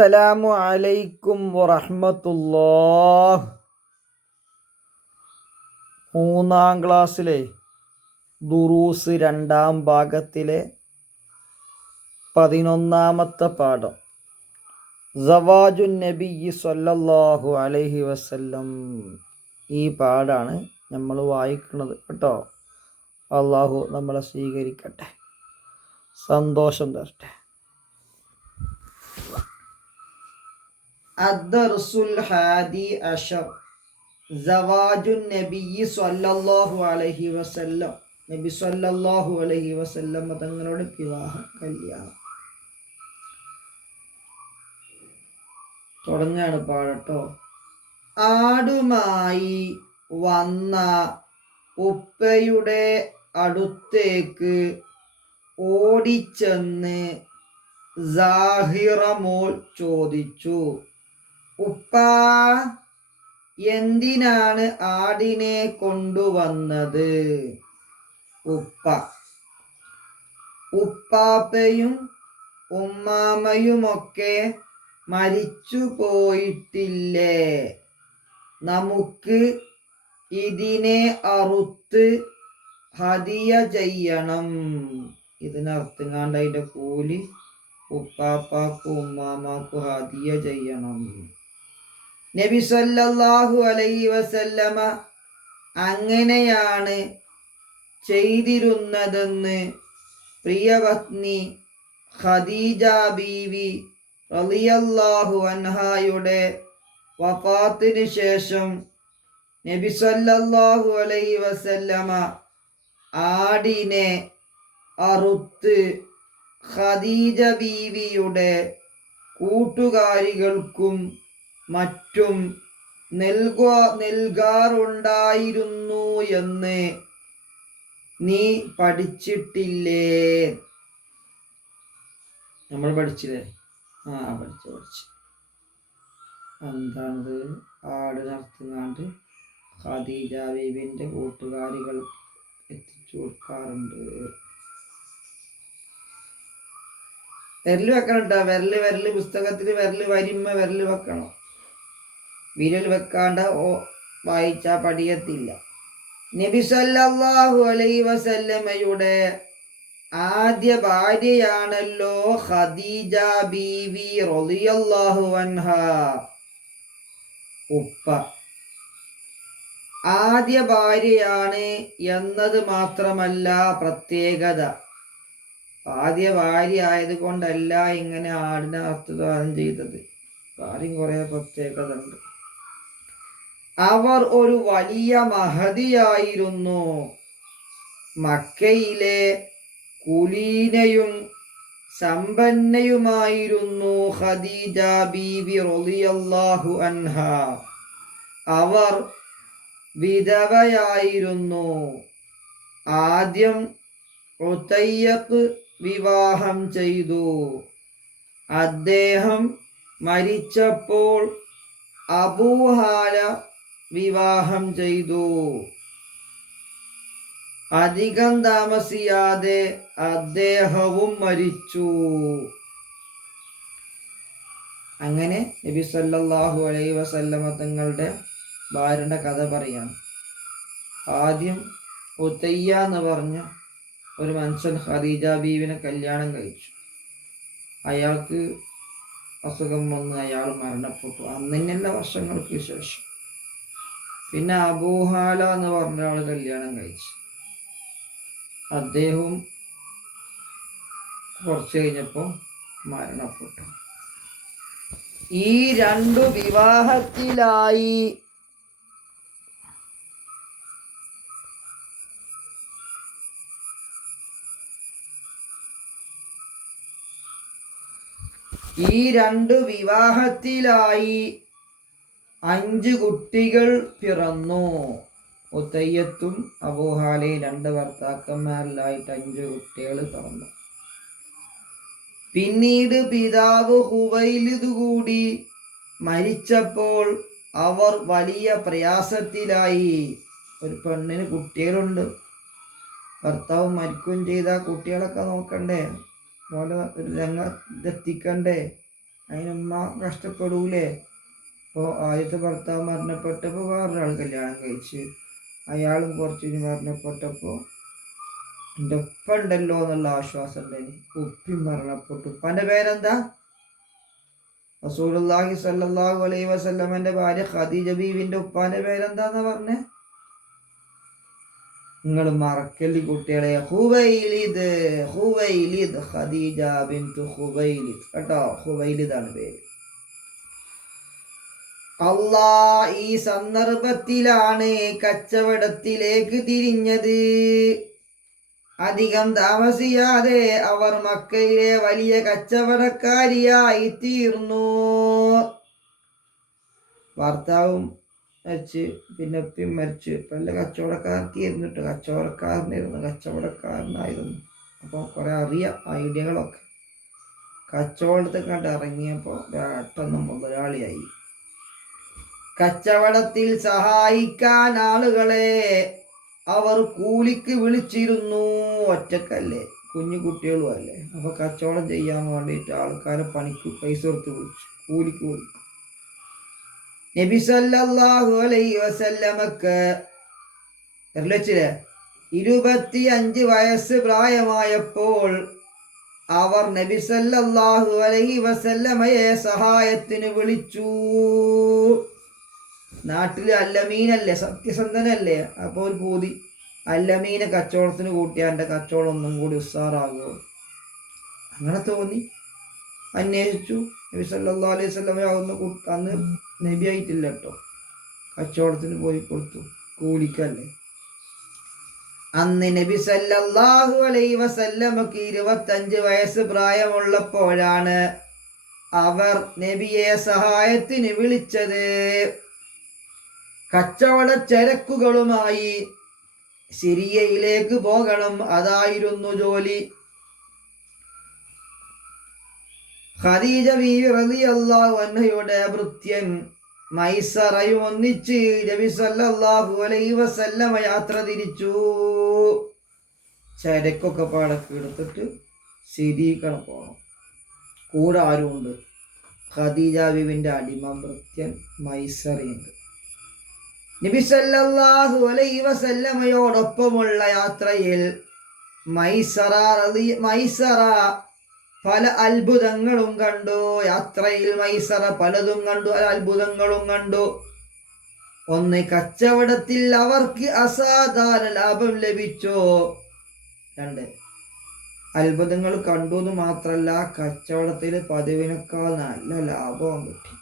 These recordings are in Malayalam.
അസ്സലാമു അലൈക്കും വറഹ്മത്തുള്ളാഹ്. മൂന്നാം ക്ലാസ്സിലെ ദുറൂസ് രണ്ടാം ഭാഗത്തിലെ 11ാമത്തെ പാഠം സവാജുൻ നബിയ്യി സ്വല്ലല്ലാഹു അലൈഹി വസല്ലം. ഈ പാഠാണ് നമ്മൾ വായിക്കുന്നത് കേട്ടോ. അള്ളാഹു നമ്മളെ സ്വീകരിക്കട്ടെ, സന്തോഷം തരട്ടെ. അദ്ദർസുൽ ഹാദി അശർ സവാജുൻ നബിയ്യി സ്വല്ലല്ലാഹു അലൈഹി വസല്ലം. നബി സ്വല്ലല്ലാഹു അലൈഹി വസല്ലം തങ്ങളുടെ വിവാഹ കല്യാണം. തുടങ്ങാണ് പാടട്ടോ. ആടുമായി വന്ന ഉപ്പയുടെ അടുത്തേക്ക് ഓടിച്ചെന്ന് സാഹിറ മോൾ ചോദിച്ചു, ഉപ്പാ, എന്തിനാണ് ആടിനെ കൊണ്ടുവന്നത്? ഉപ്പാപ്പയും ഉമ്മാമയുമൊക്കെ മരിച്ചു പോയിട്ടില്ലേ? നമുക്ക് ഇതിനെ അറുത്ത് ഹദിയ ചെയ്യണം. ഇതിനർത്ഥങ്ങാണ്ട് അതിൻ്റെ കൂലി ഉപ്പാപ്പാക്കും ഉമ്മാമാക്കും ഹദിയ ചെയ്യണം. നബി സല്ലല്ലാഹു അലൈഹി വസല്ലമ അങ്ങനെയാണ് ചെയ്തിരുന്നതെന്ന് പ്രിയപത്നി ഖദീജ ബീവി റളിയല്ലാഹു അൻഹായുടെ വഫാത്തിന് ശേഷം നബി സല്ലല്ലാഹു അലൈഹി വസല്ലമ ആടിനെ അറുത്ത് ഖദീജ ബീവിയുടെ കൂട്ടുകാരികൾക്കും മറ്റും നൽകാറുണ്ടായിരുന്നു എന്ന് നീ പഠിച്ചിട്ടില്ലേ? നമ്മൾ പഠിച്ചില്ലേ? പഠിച്ചു. എന്താണത്? ആട് നടത്തുന്നാണ്ട് ഖദീജ ബീവിന്റെ കൂട്ടുകാരികൾ എത്തിച്ചു കൊടുക്കാറുണ്ട്. വിരല് വെക്കണം കേട്ടോ. വിരല് പുസ്തകത്തിൽ വിരല് വെക്കണം. വിരൽ വെക്കാണ്ട് വായിച്ചാ പഠിയത്തില്ല. നബി സല്ലല്ലാഹു അലൈഹി വസല്ലമയുടെ ആദ്യ ഭാര്യയാണല്ലോ ഖദീജ ബീവി റളിയല്ലാഹു അൻഹാ. ഉപ്പ ആദ്യ ഭാര്യയാണ് എന്നത് മാത്രമല്ല പ്രത്യേകത. ആദ്യ ഭാര്യ ആയത് കൊണ്ടല്ല ഇങ്ങനെ ആടിനെ അർത്ഥദാനം ചെയ്തത്. കാര്യം കുറെ പ്രത്യേകത ഉണ്ട്. അവർ ഒരു വലിയ മഹദിയായിരുന്നു. മക്കയിലെ കുലീനയും സമ്പന്നയുമായിരുന്നു ഖദീജ ബീവി റളിയല്ലാഹു അൻഹാ. അവർ വിധവയായിരുന്നു. ആദ്യം ഉതയ്യഖ് വിവാഹം ചെയ്തു. അദ്ദേഹം മരിച്ചപ്പോൾ അബൂഹാല വിവാഹം ചെയ്തു. അധികം താമസിയാതെ അദ്ദേഹവും മരിച്ചു. അങ്ങനെ നബി സല്ലല്ലാഹു അലൈഹി വസല്ലമ തങ്ങളുടെ ഭാര്യയുടെ കഥ പറയാം. ആദ്യം ഉതയ്യ എന്ന് പറഞ്ഞ ഒരു മനുഷ്യൻ ഖദീജ ബീവിനെ കല്യാണം കഴിച്ചു. അയാൾക്ക് അസുഖം വന്ന് അയാൾ മരണപ്പെട്ടു. അന്നിങ്ങല്ല വർഷങ്ങൾക്ക് ശേഷം പിന്നെ അബൂഹാല എന്ന് പറഞ്ഞ ആൾ കല്യാണം കഴിച്ചു. അദ്ദേഹവും കുറച്ച് കഴിഞ്ഞപ്പോൾ മരണപ്പെട്ടു. ഈ രണ്ടു വിവാഹത്തിലായി ഈ രണ്ടു വിവാഹത്തിലായി 5 കുട്ടികൾ പിറന്നു. ഉതയ്യത്തും അബൂഹാലയും 2 ഭർത്താക്കന്മാരിലായിട്ട് 5 കുട്ടികൾ പിറന്നു. പിന്നീട് പിതാവ് ഹുവൈലിദ് കൂടി മരിച്ചപ്പോൾ അവർ വലിയ പ്രയാസത്തിലായി. ഒരു പെണ്ണിന് കുട്ടികളുണ്ട്, ഭർത്താവ് മരിക്കുകയും ചെയ്ത കുട്ടികളൊക്കെ നോക്കണ്ടേ, പോലെ ഒരു രംഗത്തെത്തിക്കണ്ടേ. അതിനുമ്മ കഷ്ടപ്പെടൂലേ? അപ്പോൾ ആദ്യത്തെ ഭർത്താവ് മരണപ്പെട്ടപ്പോൾ വേറൊരാൾ കല്യാണം കഴിച്ച്, അയാളും കുറച്ചിന് മരണപ്പെട്ടപ്പോൾ എൻ്റെ ഉപ്പ ഉണ്ടല്ലോ എന്നുള്ള ആശ്വാസം ഉണ്ടായി. ഉപ്പി മരണപ്പെട്ടു. ഉപ്പാൻ്റെ പേരെന്താ? റസൂലുള്ളാഹി സ്വല്ലല്ലാഹു അലൈഹി വസല്ലമന്റെ ഭാര്യ ഖദീജ ബീവിന്റെ ഉപ്പാന്റെ പേരെന്താന്ന് പറഞ്ഞേ? നിങ്ങൾ മറക്കല്ലി കുട്ടികളെ. ഹുവൈലിദ് ഖദീജ ബിൻതു ഹുവൈലിദ് കേട്ടോ. ഹുവൈലിദാണ് പേര്. അല്ലാ ഈ സന്ദർഭത്തിലാണ് കച്ചവടത്തിലേക്ക് തിരിഞ്ഞത്. അധികം താമസിയാതെ അവർ മക്കയിലെ വലിയ കച്ചവടക്കാരിയായി തീർന്നു. ഭർത്താവും മരിച്ച്, പിന്നെ ഉപ്പയും മരിച്ച്. പല കച്ചവടക്കാർക്കായിരുന്നു കേട്ടോ. കച്ചവടക്കാരനായിരുന്നു. അപ്പോൾ കുറെ അറിയാം ഐഡിയകളൊക്കെ. കച്ചവടത്തിൽ കണ്ട് ഇറങ്ങിയപ്പോൾ പെട്ടെന്ന് മുതലാളിയായി. കച്ചവടത്തിൽ സഹായിക്കാൻ ആളുകളെ അവർ കൂലിക്ക് വിളിച്ചിരുന്നു. ഒറ്റക്കല്ലേ, കുഞ്ഞു കുട്ടികളും അല്ലേ. അപ്പൊ കച്ചവടം ചെയ്യാൻ വേണ്ടിയിട്ട് ആൾക്കാരെ പണിക്ക് പൈസ കൊടുത്ത് വിളിച്ചു, കൂലിക്ക് വിളിക്കും. നബി സല്ലല്ലാഹു അലൈഹി വസല്ലമക്ക് 25 വയസ്സ് പ്രായമായപ്പോൾ അവർ നബി സല്ലല്ലാഹു അലൈഹി വസല്ലമയെ സഹായത്തിന് വിളിച്ചു. നാട്ടില് അല്ലമീനല്ലേ, സത്യസന്ധനല്ലേ. അപ്പോൾ ഒരു പൂതി, അല്ലമീനെ കച്ചവടത്തിന് കൂട്ടിയാൽ എൻ്റെ കച്ചവടം ഒന്നും കൂടി ഉസ്സാറാകുമോ? അങ്ങനെ തോന്നി. അന്വേഷിച്ചു. നബി സല്ലല്ലാഹു അലൈഹി വസല്ലമ അന്ന് നബി ആയിട്ടില്ല കേട്ടോ. കച്ചവടത്തിന് പോയി കൊടുത്തു, കൂലിക്കല്ലേ. അന്ന് നബി സല്ലല്ലാഹു അലൈഹി വസല്ലമക്ക് 25 വയസ്സ് പ്രായമുള്ളപ്പോഴാണ് അവർ നബിയെ സഹായത്തിന് വിളിച്ചത്. കച്ചവട ചരക്കുകളുമായി സിറിയയിലേക്ക് പോകണം, അതായിരുന്നു ജോലി. ഖദീജ ബീവി റളിയല്ലാഹു അൻഹയുടെ ഭൃത്യൻ മൈസറയും ഒന്നിച്ച് നബി സല്ലല്ലാഹു അലൈഹി വസല്ലമ യാത്ര തിരിച്ചു. ചരക്കൊക്കെ പാടൊക്കെ എടുത്തിട്ട് സിരിക്കണം പോകണം. കൂടെ ആരുമുണ്ട്? ഖദീജ ബീവിന്റെ അടിമ ഭൃത്യൻ മൈസറയുണ്ട്. നബി സല്ലല്ലാഹു അലൈഹി വസല്ലമയോടൊപ്പമുള്ള യാത്രയിൽ മൈസറ പല അത്ഭുതങ്ങളും കണ്ടു. യാത്രയിൽ മൈസറ പലതും കണ്ടു, അത്ഭുതങ്ങളും കണ്ടു. ഒന്ന്, കച്ചവടത്തിൽ അവർക്ക് അസാധാരണ ലാഭം ലഭിച്ചു. 2, അത്ഭുതങ്ങൾ കണ്ടു എന്ന് മാത്രല്ല, കച്ചവടത്തിൽ പതിവിനേക്കാൾ നല്ല ലാഭവും കിട്ടി.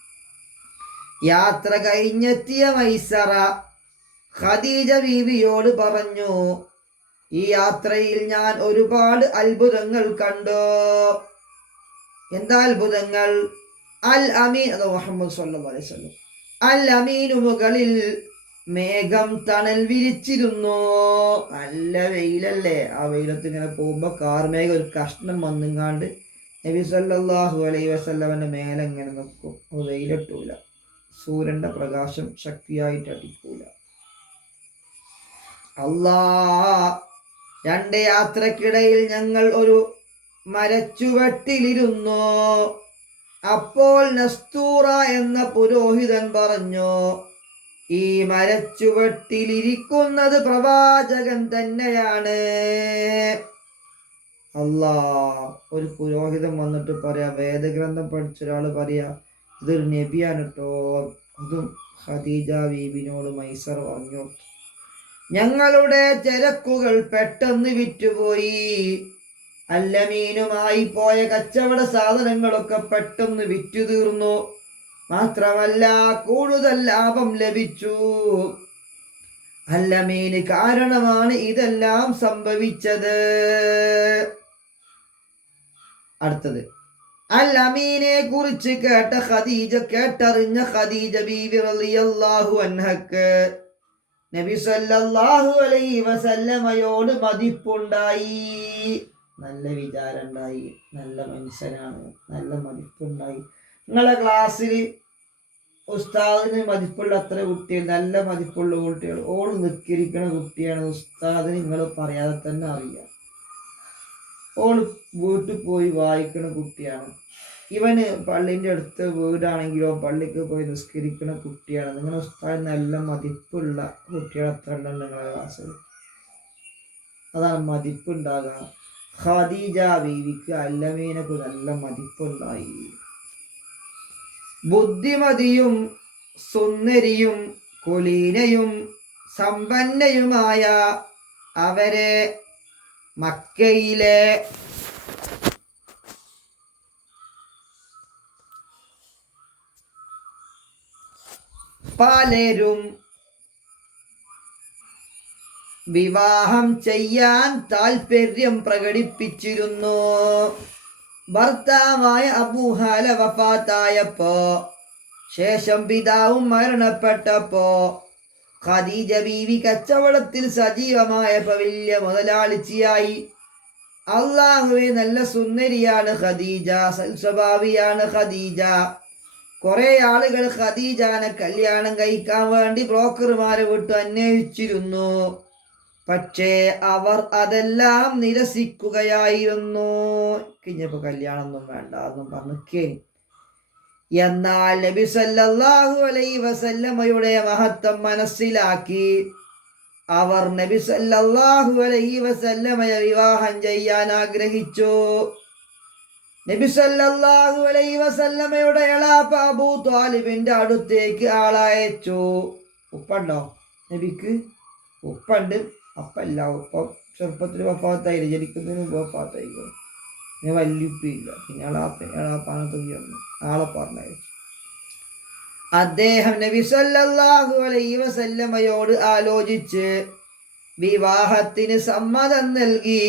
യാത്ര കഴിഞ്ഞെത്തിയ മൈസറ ഖദീജ ബീവിയോട് പറഞ്ഞു, ഈ യാത്രയിൽ ഞാൻ ഒരുപാട് അത്ഭുതങ്ങൾ കണ്ടു. എന്താ അത്ഭുതങ്ങൾ? അൽ അമീൻ, അത് മുഹമ്മദ് സല്ലല്ലാഹു അലൈഹി വസല്ലം, അൽ അമീനു മുകളിൽ മേഘം തണൽ വിരിച്ചിരുന്നു. നല്ല വെയിലല്ലേ, ആ വെയിലത്ത് ഇങ്ങനെ പോകുമ്പോ കാർമേഘം ഒരു കഷ്ണം വന്നുങ്ങാണ്ട് നബി സല്ലല്ലാഹു അലൈഹി വസല്ലമന്റെ മേലെ ഇങ്ങനെ നിൽക്കും. വെയിലിട്ടൂല, സൂര്യന്റെ പ്രകാശം ശക്തിയായിട്ട് അടിക്കൂല. അല്ലാ, 2 യാത്രക്കിടയിൽ ഞങ്ങൾ ഒരു മരച്ചുവട്ടിലിരുന്നു. അപ്പോൾ നസ്തൂറ എന്ന പുരോഹിതൻ പറഞ്ഞു, ഈ മരച്ചുവട്ടിലിരിക്കുന്നത് പ്രവാചകൻ തന്നെയാണ്. അല്ലാ, ഒരു പുരോഹിതൻ വന്നിട്ട് പറയാ, വേദഗ്രന്ഥം പഠിച്ച ഒരാള് പറയാ, ഇതൊരു നബിയാണ് കേട്ടോ. അതും ഖദീജ ബീബിനോട് മൈസർ പറഞ്ഞു, ഞങ്ങളുടെ ചരക്കുകൾ പെട്ടെന്ന് വിറ്റുപോയി. അല്ലമീനുമായി പോയ കച്ചവട സാധനങ്ങളൊക്കെ പെട്ടെന്ന് വിറ്റു തീർന്നു. മാത്രമല്ല കൂടുതൽ ലാഭം ലഭിച്ചു. അല്ലമീന് കാരണമാണ് ഇതെല്ലാം സംഭവിച്ചത്. അടുത്തത്, അൽ അമീനെ കുറിച്ച് കേട്ടറിഞ്ഞ ഖദീജ ബീവി റളിയല്ലാഹു അൻഹക്ക് നബി സല്ലല്ലാഹു അലൈഹി വസല്ലമയോട് മതിപ്പുണ്ടായി. നല്ല വിചാരം ഉണ്ടായി, നല്ല മനുഷ്യനാണ്, നല്ല മതിപ്പുണ്ടായി. നിങ്ങളെ ക്ലാസ്സിൽ ഉസ്താദിന് മതിപ്പുള്ള അത്ര കുട്ടികൾ, നല്ല മതിപ്പുള്ള കുട്ടികൾ, ഓൾ നിൽക്കിരിക്കുന്ന കുട്ടിയാണ്. ഉസ്താദിന് നിങ്ങൾ പറയാതെ തന്നെ അറിയാം. ഓൾ വീട്ടിൽ പോയി വായിക്കുന്ന കുട്ടിയാണ്. ഇവന് പള്ളിൻ്റെ അടുത്ത് വീടാണെങ്കിലോ പള്ളിക്ക് പോയി നിസ്കരിക്കുന്ന കുട്ടിയാണ്. നിങ്ങളുടെ ഉസ്താദ് നല്ല മതിപ്പുള്ള കുട്ടികൾ എത്ര ഉണ്ടെന്ന് നിങ്ങളുടെ ക്ലാസ്സിൽ? അതാണ് മതിപ്പുണ്ടാകുക. ഖദീജ ബീവിക്ക് അല്ലമീനക്ക് നല്ല മതിപ്പുണ്ടായി. ബുദ്ധിമതിയും സുന്ദരിയും കുലീനയും സമ്പന്നയുമായ അവരെ മക്കയിലെ പലരും വിവാഹം ചെയ്യാൻ താല്പര്യം പ്രകടിപ്പിച്ചിരുന്നു. ഭർത്താവായ അബൂഹാല വഫാത്തായപ്പോ ശേഷം പിതാവും മരണപ്പെട്ടപ്പോ ഖദീജ ബീവി കച്ചവടത്തിൽ സജീവമായപ്പോ വലിയ മുതലാളിച്ചിയായി. അള്ളാഹുവെ, നല്ല സുന്ദരിയാണ് ഖദീജ, സൽസ്വഭാവിയാണ് ഖദീജ. കുറെ ആളുകൾ ഖദീജാനെ കല്യാണം കഴിക്കാൻ വേണ്ടി ബ്രോക്കർമാരെ വിട്ട് അന്വേഷിച്ചിരുന്നു. പക്ഷേ അവർ അതെല്ലാം നിരസിക്കുകയായിരുന്നു. കഴിഞ്ഞപ്പോ കല്യാണമൊന്നും വേണ്ട എന്നും പറഞ്ഞേ. എന്നാൽ നബി സല്ലല്ലാഹു അലൈഹി വസല്ലമയുടെ മഹത്വം മനസ്സിലാക്കി അവർ നബി സല്ലല്ലാഹു അലൈഹി വസല്ലമയെ വിവാഹം ചെയ്യാൻ ആഗ്രഹിച്ചു. നബി സല്ലല്ലാഹു അലൈഹി വസല്ലമയുടെ എളാപ്പ അബൂ ത്വാലിബിന്റെ അടുത്തേക്ക് ആളയച്ചു. ഉപ്പുണ്ടോ നബിക്ക്? ഉപ്പുണ്ട്. അപ്പല്ല, ഉപ്പ ചെറുപ്പത്തിൽ വഫാത്തായില്ല, ജനിക്കുന്നതിന് മുമ്പ് വഫാത്തായിക്കും. പിന്നെ വല്യുപ്പില്ല. പിന്നെ എളാപ്പാനത്ത് ആളെ പറഞ്ഞയച്ചു. അദ്ദേഹം നബി സല്ലല്ലാഹു അലൈഹി വസല്ലമയോട് ആലോചിച്ച് വിവാഹത്തിന് സമ്മതം നൽകി.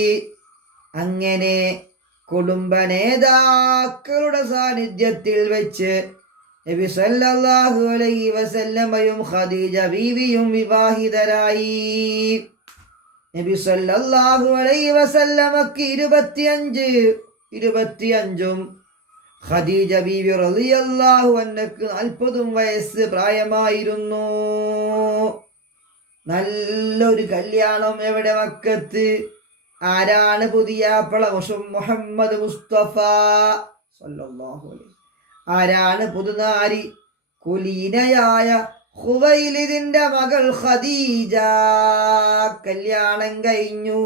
അങ്ങനെ കുടുംബ നേതാക്കളുടെ സാന്നിധ്യത്തിൽ വെച്ച് നബി സല്ലല്ലാഹു അലൈഹി വസല്ലമയും ഖദീജ ബീവിയും വിവാഹിതരായി. നബി സല്ലല്ലാഹു അലൈഹി വസല്ലമക്ക് 25 ഖദീജ ബീവി റളിയല്ലാഹു അൻഹക്ക് 40 വയസ്സ് പ്രായമായിരുന്നു. നല്ലൊരു കല്യാണം. എവിടെ? മക്കത്ത്. ആരാണ് പുതിയാപ്പള? മുഹമ്മദ് മുസ്തഫ സല്ലല്ലാഹു അലൈഹി. ആരാണ് പുതുനാരി? കുലീനയായ ഖുവൈലിദിന്റെ മകൾ ഖദീജ. കല്യാണം കഴിഞ്ഞു.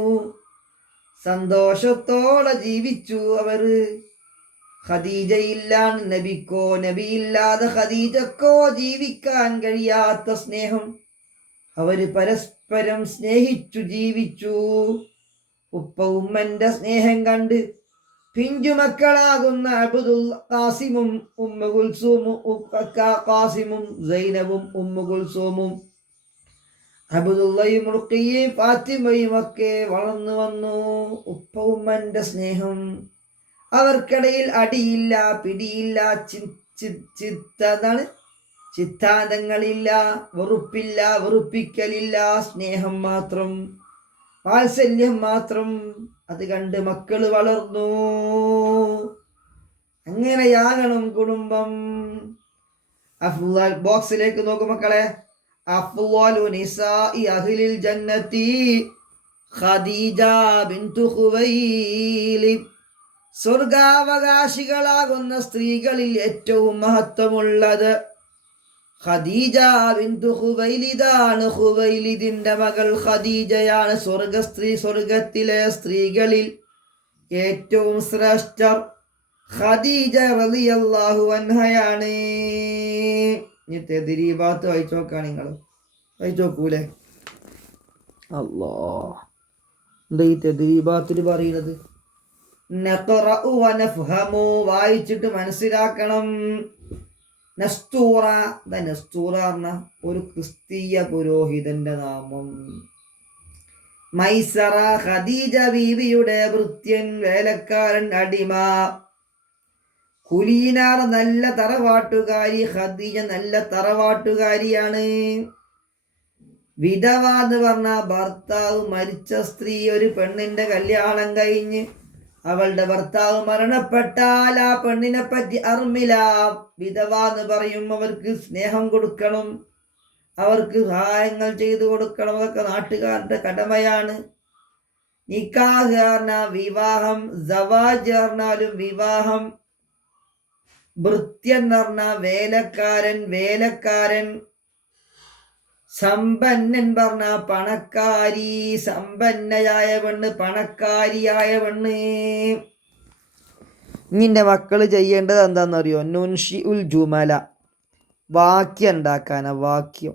സന്തോഷത്തോടെ ജീവിച്ചു അവർ. ഖദീജയില്ലാൻ നബിക്കോ, നബിയില്ലാതെ ഖദീജക്കോ ജീവിക്കാൻ കഴിയാത്ത സ്നേഹം. അവര് പരസ്പരം സ്നേഹിച്ചു ജീവിച്ചു. ഉപ്പ ഉമ്മന്റെ സ്നേഹം കണ്ട് പിഞ്ചുമക്കളാകുന്ന അബ്ദുൽ ഖാസിമും ഉമ്മു കുൽസൂമും ഖാസിമും സൈനബും ഉമ്മു കുൽസൂമും അബ്ദുള്ളയും റുഖിയയും ഫാത്തിമയും ഒക്കെ വളർന്നു വന്നു. ഉപ്പ ഉമ്മന്റെ സ്നേഹം. അവർക്കിടയിൽ അടിയില്ല, പിടിയില്ല, ചിത്താന്തങ്ങളില്ല, വെറുപ്പില്ല, വെറുപ്പിക്കലില്ല. സ്നേഹം മാത്രം, വാത്സല്യം മാത്രം. അത് കണ്ട് മക്കള് വളർന്നു. അങ്ങനെയാകണം കുടുംബം. അഫ്ളൽ ബോക്സിലേക്ക് നോക്കൂ മക്കളെ. അഫ്ളലു നിസാഇ അഹ്ലിൽ ജന്നതി ഖദീജ ബിൻതു ഖുവൈലിദ്. സ്വർഗാവകാശികളാകുന്ന സ്ത്രീകളിൽ ഏറ്റവും മഹത്വമുള്ളത് ഖദീജ ബിൻതു ഖുവൈലിദാണ്. ഖുവൈലിദിന്റെ മകൾ ഖദീജയാണ് സ്വർഗസ്ത്രീ. സ്വർഗത്തിലെ സ്ത്രീകളിൽ ഏറ്റവും ശ്രേഷ്ഠർ ഖദീജ റളിയല്ലാഹു അൻഹയാണ്. ഇനി തെദ്രീബാത്ത് വായിച്ചു നോക്കാണ്. നിങ്ങൾ വായിച്ചു നോക്കൂലേ? അല്ലാഹ്, എന്താ ഈ തെദ്രീബാത്തിൽ പറയുന്നത്? നഖറഉ വനഫ്ഹമു, വായിച്ചിട്ട് മനസ്സിലാക്കണം. നസ്തൂറ, നസ്തൂറ എന്ന ഒരു ക്രിസ്തീയ പുരോഹിതന്റെ നാമം. മൈസറ, ഖദീജ ബീവിയുടെ ഭൃത്യൻ, വേലക്കാരൻ, അടിമ. കുലീനാർ, നല്ല തറവാട്ടുകാരി. ഖദീജ നല്ല തറവാട്ടുകാരിയാണ്. വിധവ എന്ന് പറഞ്ഞ ഭർത്താവ് മരിച്ച സ്ത്രീ. ഒരു പെണ്ണിന്റെ കല്യാണം കഴിഞ്ഞ് അവളുടെ ഭർത്താവ് മരണപ്പെട്ടാൽ ആ പെണ്ണിനെ പറ്റി അർമില. വിധവ എന്ന് പറയും. അവർക്ക് സ്നേഹം കൊടുക്കണം, അവർക്ക് സഹായങ്ങൾ ചെയ്തു കൊടുക്കണം. അതൊക്കെ നാട്ടുകാരുടെ കടമയാണ്. നിക്കാഹ് പറഞ്ഞാൽ വിവാഹം, സവാജ് പറഞ്ഞാലും വിവാഹം. ഭൃത്യൻ എന്ന് പറഞ്ഞാൽ വേലക്കാരൻ, വേലക്കാരൻ. സമ്പന്നൻ പറഞ്ഞ പണക്കാരി, സമ്പന്നയായ പെണ്ണ്, പണക്കാരിയായ പെണ്ണ്. ഇനിന്റെ മക്കള് ചെയ്യേണ്ടത് എന്താണെന്നറിയോ? നുൻഷി ഉൽ ജുമല, വാക്യം ഉണ്ടാക്കാനാ. വാക്യം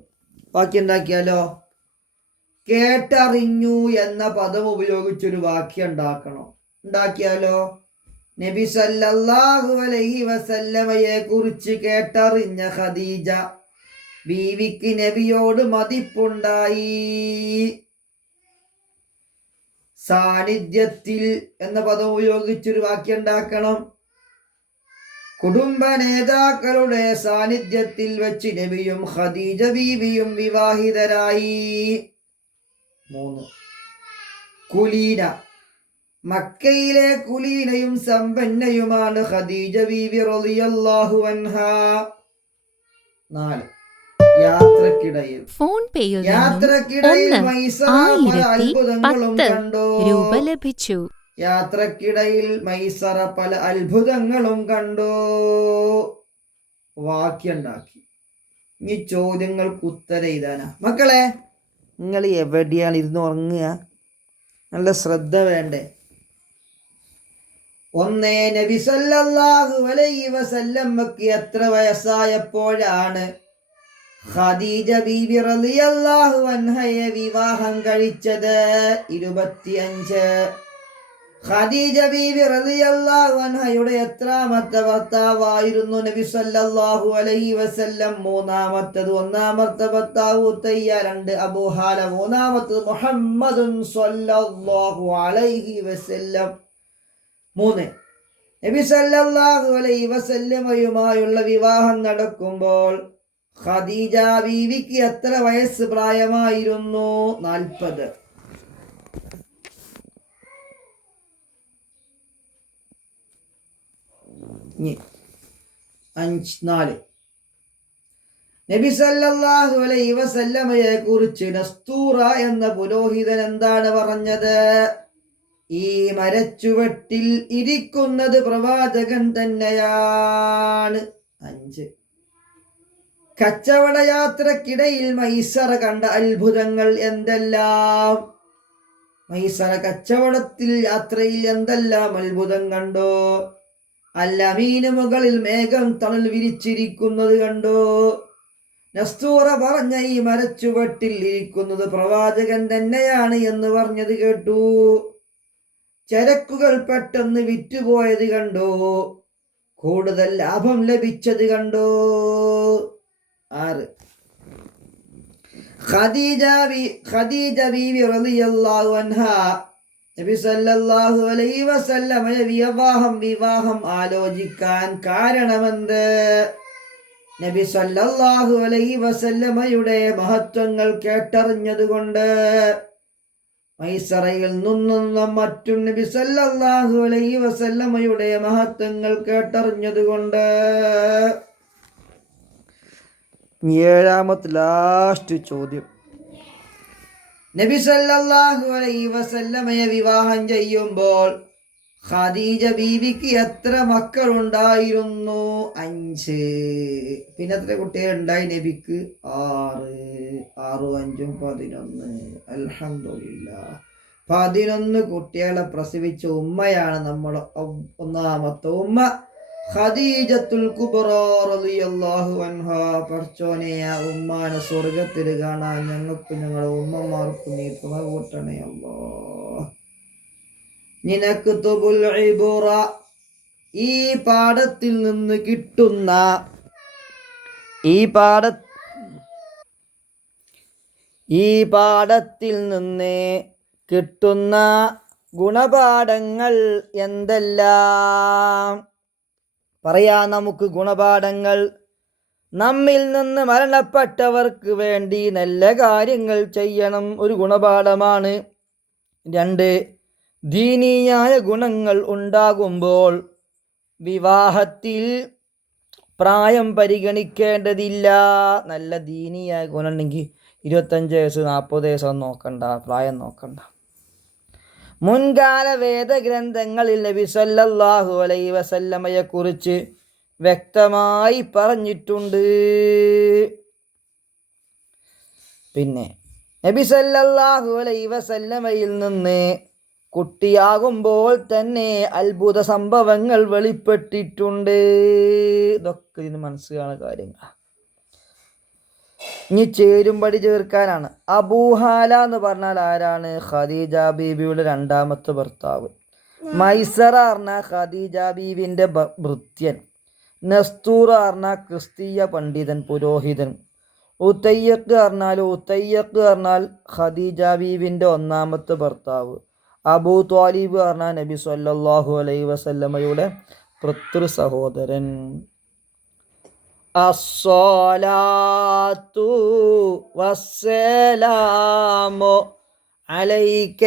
ഉണ്ടാക്കിയാലോ? കേട്ടറിഞ്ഞു എന്ന പദം ഉപയോഗിച്ചൊരു വാക്യം ഉണ്ടാക്കണം. ഉണ്ടാക്കിയാലോ? നബി സല്ലല്ലാഹു അലൈഹി വസല്ലമയെ കുറിച്ച് കേട്ടറിഞ്ഞ ഖദീജ ബീവിക്ക് നബിയോട് മതിപ്പുണ്ടായി. സാന്നിധ്യത്തിൽ എന്ന പദം ഉപയോഗിച്ചൊരു വാക്യം ഉണ്ടാക്കണം. കുടുംബ നേതാക്കളുടെ സാന്നിധ്യത്തിൽ വെച്ച് നബിയും ഖദീജ ബീവിയും വിവാഹിതരായി. 3. കുലീന, മക്കയിലെ കുലീനയും സമ്പന്നയുമാണ് ഖദീജ ബീവി റളിയല്ലാഹു അൻഹാ. 4. യാത്രക്കിടയിൽ മൈസറ പല അത്ഭുതങ്ങളും കണ്ടു. യാത്രക്കിടയിൽ മൈസറ പല അത്ഭുതങ്ങളും കണ്ടു. വാക്യുണ്ടാക്കി. ഇനി ചോദ്യങ്ങൾക്ക് ഉത്തരം എഴുതാനാ. മക്കളെ, നിങ്ങൾ എവിടെയാണ് ഇരുന്ന് ഉറങ്ങുക? നല്ല ശ്രദ്ധ വേണ്ടേ? 1. നബി സല്ലല്ലാഹു അലൈഹി വസല്ലമക്ക് എത്ര വയസ്സായപ്പോഴാണ് ഖദീജ ബീബി റളിയല്ലാഹു അൻഹയെ വിവാഹം കഴിച്ചത്? 25. ഖദീജ ബീബി റളിയല്ലാഹു അൻഹയുടെ എത്രാമത്തെ ഭർത്താവായിരുന്നു നബി സല്ലല്ലാഹു അലൈഹി വസല്ലം? 3. ഒന്നാമത്തെ ഭർത്താവ് ഉത്തയ്യ. 2. അബൂ ഹാല. 3. മുഹമ്മദുൻ സല്ലല്ലാഹു അലൈഹി വസല്ലം. 3. നബി സല്ലല്ലാഹു അലൈഹി വസല്ലമയുമായുള്ള വിവാഹം നടക്കുമ്പോൾ ഖദീജ ബീവിക്ക് എത്ര വയസ്സ് പ്രായമായിരുന്നു? 40. 4. നബി സല്ലല്ലാഹു അലൈഹി വസല്ലമയെ കുറിച്ച് നസ്തൂറ എന്ന പുരോഹിതൻ എന്താണ് പറഞ്ഞത്? ഈ മരച്ചുവട്ടിൽ ഇരിക്കുന്നത് പ്രവാചകൻ തന്നെയാണ്. 5. കച്ചവട യാത്രക്കിടയിൽ മൈസറ കണ്ട അത്ഭുതങ്ങൾ എന്തെല്ലാം? മൈസറ കച്ചവടത്തിൽ യാത്രയിൽ എന്തെല്ലാം അത്ഭുതം കണ്ടോ? അല്ലമീന് മുകളിൽ മേഘം തണൽ വിരിച്ചിരിക്കുന്നത് കണ്ടോ? നസ്തൂറ പറഞ്ഞ ഈ മരച്ചുവട്ടിൽ ഇരിക്കുന്നത് പ്രവാചകൻ തന്നെയാണ് എന്ന് പറഞ്ഞത് കേട്ടു. ചരക്കുകൾ പെട്ടെന്ന് വിറ്റുപോയത് കണ്ടോ? കൂടുതൽ ലാഭം ലഭിച്ചത് കണ്ടോ? 6. ഖദീജ ബീവി റളിയല്ലാഹു അൻഹാ നബി സല്ലല്ലാഹു അലൈഹി വസല്ലമയെ വിവാഹം ആലോചിക്കാൻ കാരണമെന്ത്? നബി സല്ലല്ലാഹു അലൈഹി വസല്ലമയുടെ മഹത്വങ്ങൾ കേട്ടറിഞ്ഞതുകൊണ്ട്. മൈസറയിൽ നിന്നും മറ്റും നബി സല്ലല്ലാഹു അലൈഹി വസല്ലമയുടെ മഹത്വങ്ങൾ കേട്ടറിഞ്ഞതുകൊണ്ട്. 7ാമത്തെ ലാസ്റ്റ് ചോദ്യം. നബി സല്ലല്ലാഹു അലൈഹി വസല്ലമയെ വിവാഹം ചെയ്യുമ്പോൾ ഖദീജ ബീവിക്ക് എത്ര മക്കളുണ്ടായിരുന്നു? 5. പിന്നെ എത്ര കുട്ടികളുണ്ടായി നബിക്ക്? 6. 6 5 11. അൽഹംദുലില്ലാഹ്. 11 കുട്ടികളെ പ്രസവിച്ച ഉമ്മയാണ് നമ്മുടെ ഒന്നാമത്തെ ഉമ്മ ഖദീജത്തുൽ കുബ്ര റളിയല്ലാഹു അൻഹാ. പടച്ചോനെ, ആ ഉമ്മാനെ സ്വർഗത്തിൽ കാണാൻ ഞങ്ങൾക്കും ഞങ്ങളുടെ ഉമ്മമാർക്കും നീ തുണ കൂട്ടണേ അല്ലാഹ്. നിനക്ക് തുബുൽ ഇബുറ, ഈ പാഠത്തിൽ നിന്ന് കിട്ടുന്ന ഗുണപാഠങ്ങൾ എന്തെല്ലാം? പറയാം നമുക്ക് ഗുണപാഠങ്ങൾ. നമ്മിൽ നിന്ന് മരണപ്പെട്ടവർക്ക് വേണ്ടി നല്ല കാര്യങ്ങൾ ചെയ്യണം, ഒരു ഗുണപാഠമാണ്. 2. ദീനീയായ ഗുണങ്ങൾ ഉണ്ടാകുമ്പോൾ വിവാഹത്തിൽ പ്രായം പരിഗണിക്കേണ്ടതില്ല. നല്ല ദീനീയായ ഗുണം ഉണ്ടെങ്കിൽ 25 വയസ്സ് 40 വയസ്സൊന്നും നോക്കണ്ട, പ്രായം നോക്കണ്ട. മുൻകാല വേദഗ്രന്ഥങ്ങളിൽ നബി സല്ലല്ലാഹു അലൈഹി വസല്ലമയെ കുറിച്ച് വ്യക്തമായി പറഞ്ഞിട്ടുണ്ട്. പിന്നെ നബി സല്ലല്ലാഹു അലൈഹി വസല്ലമയിൽ നിന്ന് കുട്ടിയാകുമ്പോൾ തന്നെ അത്ഭുത സംഭവങ്ങൾ വെളിപ്പെട്ടിട്ടുണ്ട്. ഇതൊക്കെ ഇതിന് മനസ്സിലാണ് കാര്യങ്ങൾ. ഇനി ചേരുംപടി ചേർക്കാനാണ്. അബൂഹാല എന്ന് പറഞ്ഞാൽ ആരാണ്? ഖദീജ ബീബിയുടെ രണ്ടാമത്തെ ഭർത്താവ്. മൈസറ പറഞ്ഞ ഖദീജ ബീവിൻ്റെ ഭൃത്യൻ. നസ്തൂർ പറഞ്ഞ ക്രിസ്തീയ പണ്ഡിതൻ, പുരോഹിതൻ. ഉത്തയ്യക്ക് പറഞ്ഞാൽ ഖദീജ ബീവിൻ്റെ ഒന്നാമത്തെ ഭർത്താവ്. അബൂ ത്വാലിബ് പറഞ്ഞാൽ നബി സല്ലല്ലാഹു അലൈഹി വസല്ലമയുടെ പിതൃ സഹോദരൻ. അസ്സലാത്തു വസ്സലാമു അലൈക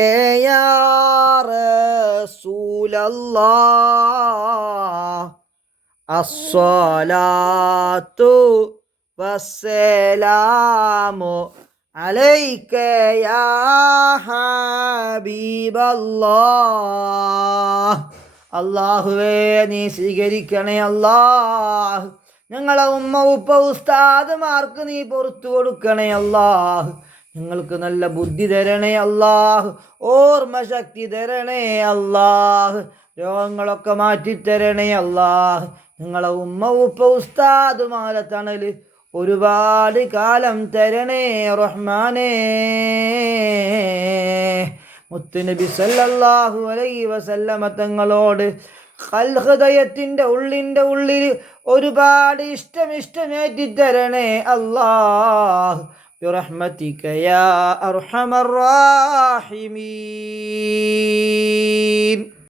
യാ റസൂലല്ലാഹ്. അസ്സലാത്തു വസ്സലാമു അലൈക യാ ഹബീബല്ലാഹ്. അല്ലാഹുവേ നീ സ്വീകരിക്കണേ അല്ലാഹ്. ഞങ്ങളെ ഉമ്മ ഉപ്പ ഉസ്താദുമാർക്ക് നീ പുറത്തു കൊടുക്കണേ അല്ലാഹ്. ഞങ്ങൾക്ക് നല്ല ബുദ്ധി തരണേ അല്ലാഹ്. ഓർമ്മ ശക്തി തരണേ അല്ലാഹ്. രോഗങ്ങളൊക്കെ മാറ്റിത്തരണേ അല്ലാഹ്. ഞങ്ങളെ ഉമ്മ ഉപ്പ ഉസ്താദുമാരെ തണല് ഒരുപാട് കാലം തരണേ റഹ്മാനേ. മുത്തുനബി സല്ലല്ലാഹു അലൈഹി വസല്ലമ തങ്ങളോട് ഹൃദയത്തിൻ്റെ ഉള്ളിൽ ഒരുപാട് ഇഷ്ടമേറ്റിത്തരണേ അല്ലാഹ്. ബിറഹ്മതിക യാ അർഹമർ റാഹിമീൻ.